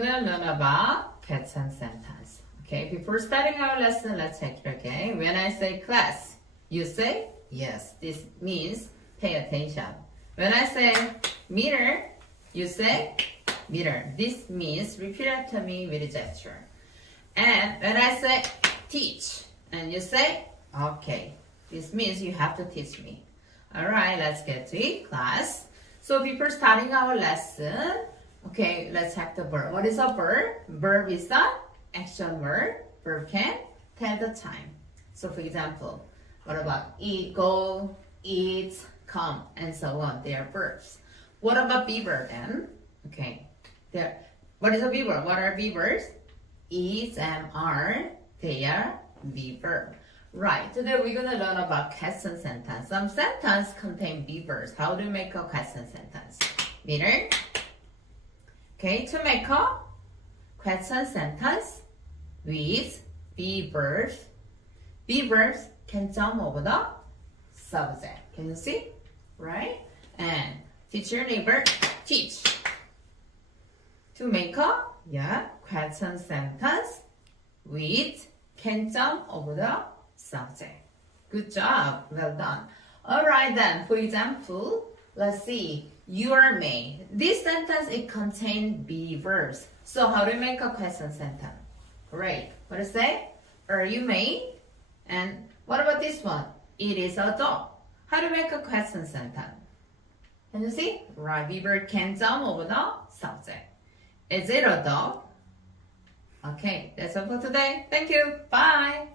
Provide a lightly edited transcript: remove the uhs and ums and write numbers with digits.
gonna learn about question sentence. Okay, before starting our lesson, let's take it again. When I say class, you say yes. This means pay attention. When I say meter, you say meter. This means repeat after me with a gesture. And when I say teach, and you say okay. This means you have to teach me. Alright, let's get to it, class. So before starting our lesson, okay, let's check the verb. What is a verb? Verb is an action word. Verb can tell the time. So for example, what about eat, go, eat, come, and so on. They are verbs. What about be verb then? Okay, what is a be verb? What are be verbs? Is and are, they are be verb. Right, today we're going to learn about question sentence. Some sentence contain be verbs. How do you make a question sentence? Meter. Okay, to make a question sentence with be verbs can jump over the subject. Can you see? Right? And teach your neighbor, teach. To make a question sentence with can jump over the subject. Good job. Well done. Alright then, for example, let's see. You are May. This sentence, it contains be verbs. So how do you make a question sentence? Great. What do you say? Are you May? And what about this one? It is a dog. How do you make a question sentence? Can you see? Right, be verb can jump over the subject. Is it a dog? Okay, that's all for today. Thank you. Bye.